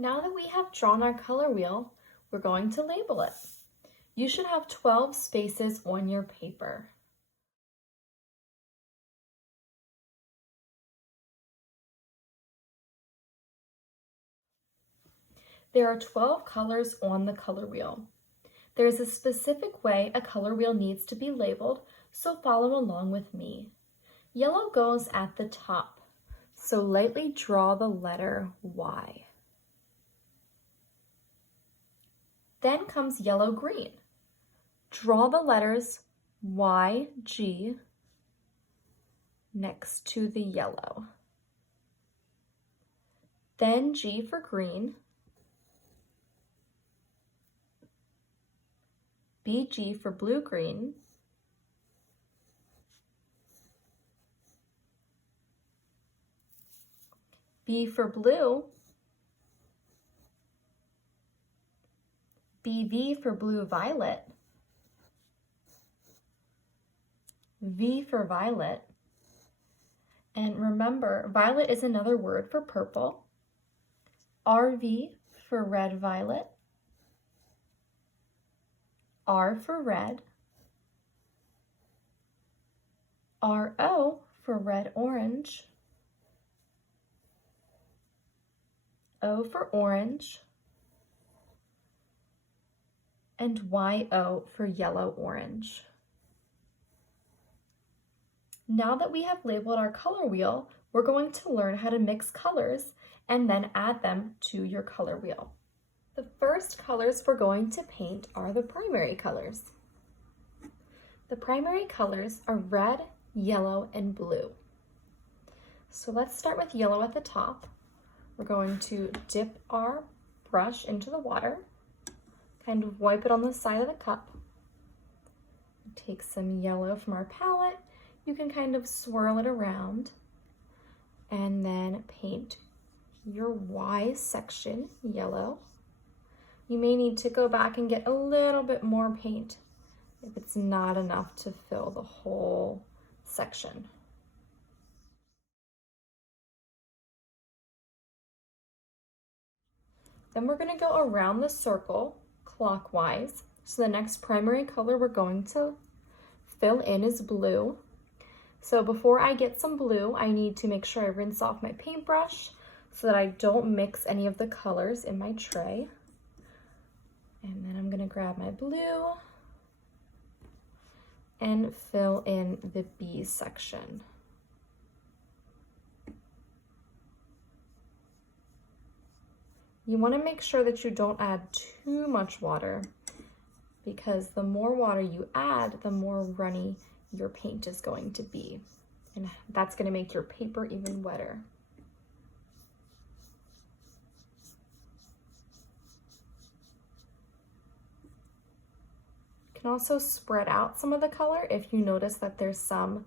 Now that we have drawn our color wheel, we're going to label it. You should have 12 spaces on your paper. There are 12 colors on the color wheel. There is a specific way a color wheel needs to be labeled, so follow along with me. Yellow goes at the top, so lightly draw the letter Y. Then comes yellow-green. Draw the letters Y, G next to the yellow. Then G for green, BG for blue-green, B for blue, BV for blue-violet, V for violet, and remember, violet is another word for purple, RV for red-violet, R for red, RO for red-orange, O for orange, and YO for yellow-orange. Now that we have labeled our color wheel, we're going to learn how to mix colors and then add them to your color wheel. The first colors we're going to paint are the primary colors. The primary colors are red, yellow, and blue. So let's start with yellow at the top. We're going to dip our brush into the water, kind of wipe it on the side of the cup. Take some yellow from our palette. You can kind of swirl it around and then paint your Y section yellow. You may need to go back and get a little bit more paint if it's not enough to fill the whole section. Then we're going to go around the circle clockwise. So the next primary color we're going to fill in is blue. So before I get some blue, I need to make sure I rinse off my paintbrush so that I don't mix any of the colors in my tray. And then I'm going to grab my blue and fill in the B section. You want to make sure that you don't add too much water, because the more water you add, the more runny your paint is going to be. And that's going to make your paper even wetter. You can also spread out some of the color if you notice that there's some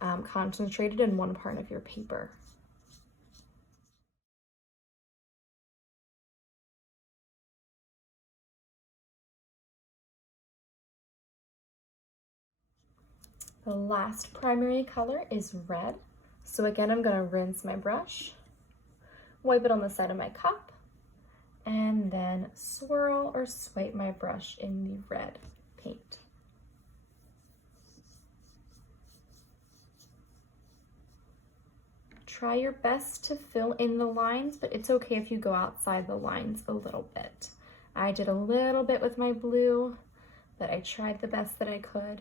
concentrated in one part of your paper. The last primary color is red. So again, I'm going to rinse my brush, wipe it on the side of my cup, and then swirl or swipe my brush in the red paint. Try your best to fill in the lines, but it's okay if you go outside the lines a little bit. I did a little bit with my blue, but I tried the best that I could.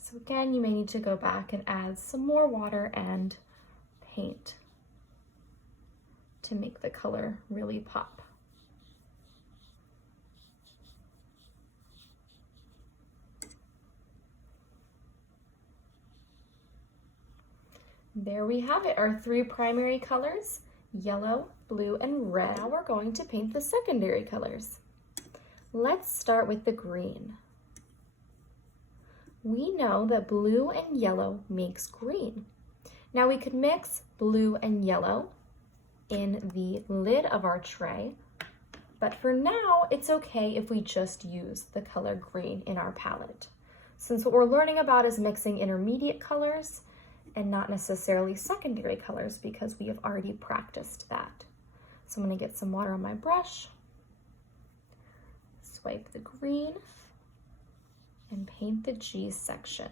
So again, you may need to go back and add some more water and paint to make the color really pop. There we have it, our three primary colors, yellow, blue, and red. Now we're going to paint the secondary colors. Let's start with the green. We know that blue and yellow makes green. Now we could mix blue and yellow in the lid of our tray, but for now it's okay if we just use the color green in our palette. Since what we're learning about is mixing intermediate colors and not necessarily secondary colors, because we have already practiced that. So I'm going to get some water on my brush, swipe the green, and paint the G section.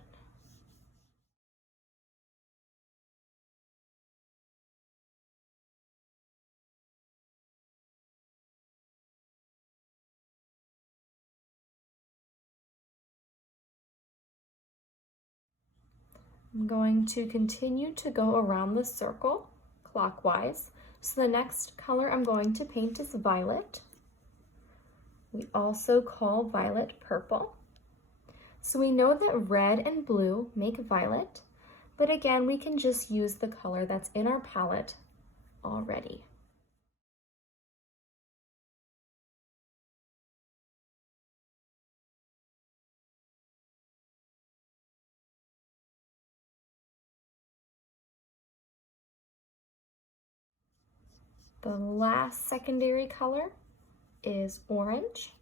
I'm going to continue to go around the circle clockwise. So the next color I'm going to paint is violet. We also call violet purple. So we know that red and blue make violet, but again, we can just use the color that's in our palette already. The last secondary color is orange.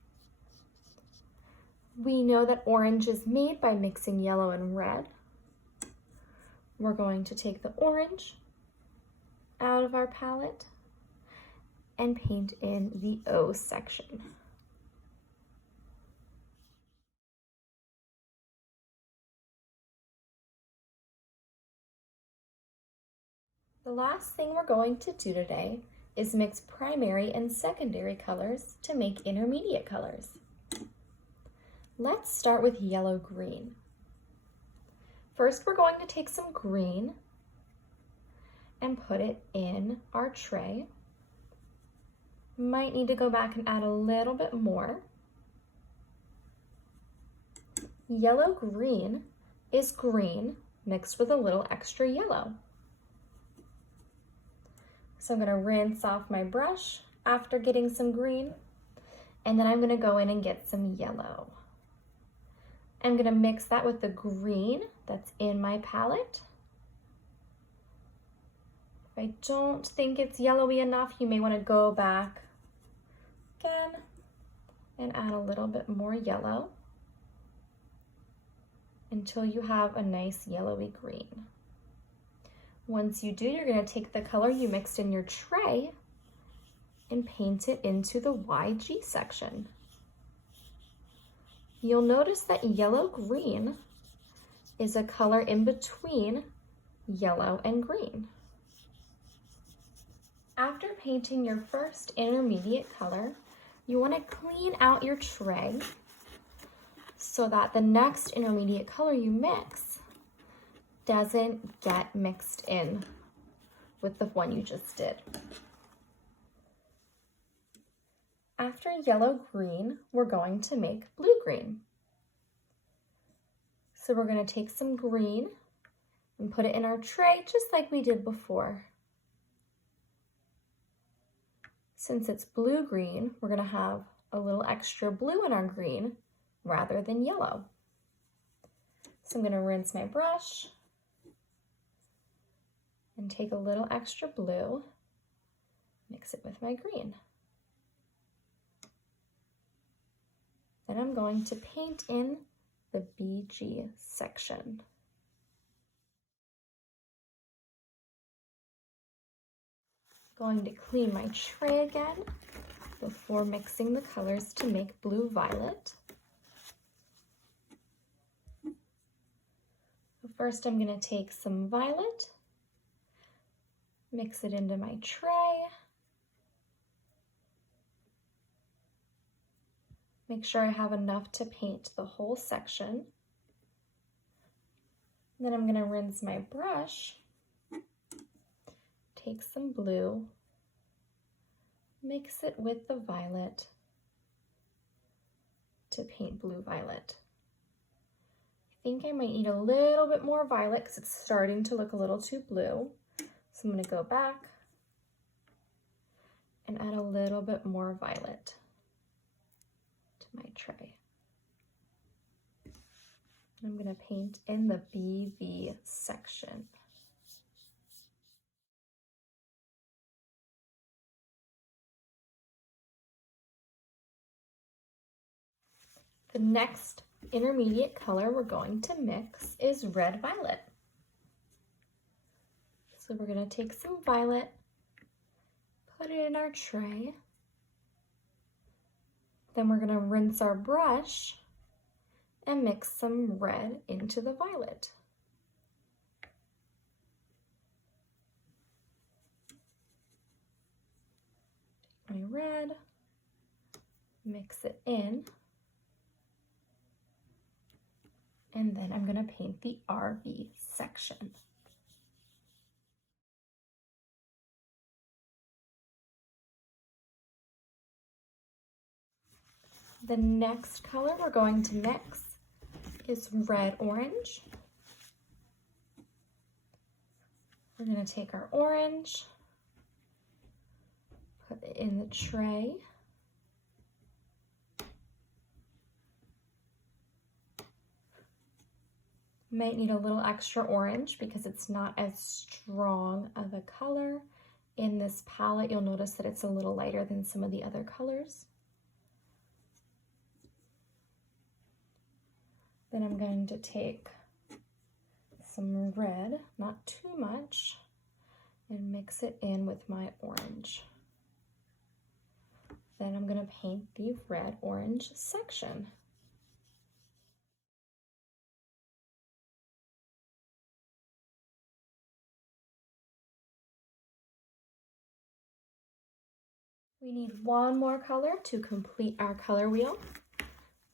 We know that orange is made by mixing yellow and red. We're going to take the orange out of our palette and paint in the O section. The last thing we're going to do today is mix primary and secondary colors to make intermediate colors. Let's start with yellow-green. First, we're going to take some green and put it in our tray. Might need to go back and add a little bit more. Yellow-green is green mixed with a little extra yellow. So I'm going to rinse off my brush after getting some green, and then I'm going to go in and get some yellow. I'm going to mix that with the green that's in my palette. If I don't think it's yellowy enough, you may want to go back again and add a little bit more yellow until you have a nice yellowy green. Once you do, you're going to take the color you mixed in your tray and paint it into the YG section. You'll notice that yellow-green is a color in between yellow and green. After painting your first intermediate color, you want to clean out your tray so that the next intermediate color you mix doesn't get mixed in with the one you just did. After yellow-green, we're going to make blue-green. So we're going to take some green and put it in our tray just like we did before. Since it's blue-green, we're going to have a little extra blue in our green rather than yellow. So I'm going to rinse my brush and take a little extra blue, mix it with my green. Then I'm going to paint in the BG section. Going to clean my tray again before mixing the colors to make blue-violet. First, I'm going to take some violet, mix it into my tray. Make sure I have enough to paint the whole section. Then I'm going to rinse my brush, take some blue, mix it with the violet to paint blue-violet. I think I might need a little bit more violet because it's starting to look a little too blue. So I'm going to go back and add a little bit more violet to my tray. I'm going to paint in the BV section. The next intermediate color we're going to mix is red-violet. So we're going to take some violet, put it in our tray. Then we're gonna rinse our brush and mix some red into the violet. My red, mix it in, and then I'm gonna paint the RV section. The next color we're going to mix is red-orange. We're gonna take our orange, put it in the tray. Might need a little extra orange because it's not as strong of a color. In this palette, you'll notice that it's a little lighter than some of the other colors. Then I'm going to take some red, not too much, and mix it in with my orange. Then I'm going to paint the red-orange section. We need one more color to complete our color wheel,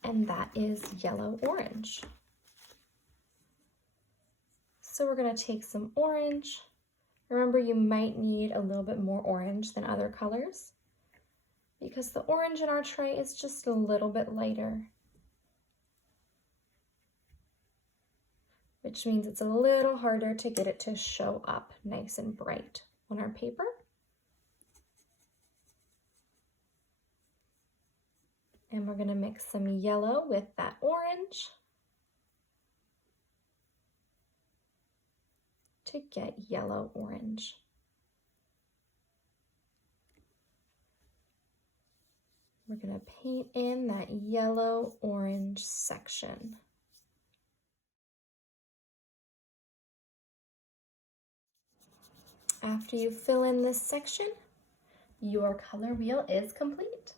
and that is yellow-orange. So we're going to take some orange. Remember, you might need a little bit more orange than other colors because the orange in our tray is just a little bit lighter, which means it's a little harder to get it to show up nice and bright on our paper. And we're going to mix some yellow with that orange to get yellow-orange. We're going to paint in that yellow-orange section. After you fill in this section, your color wheel is complete.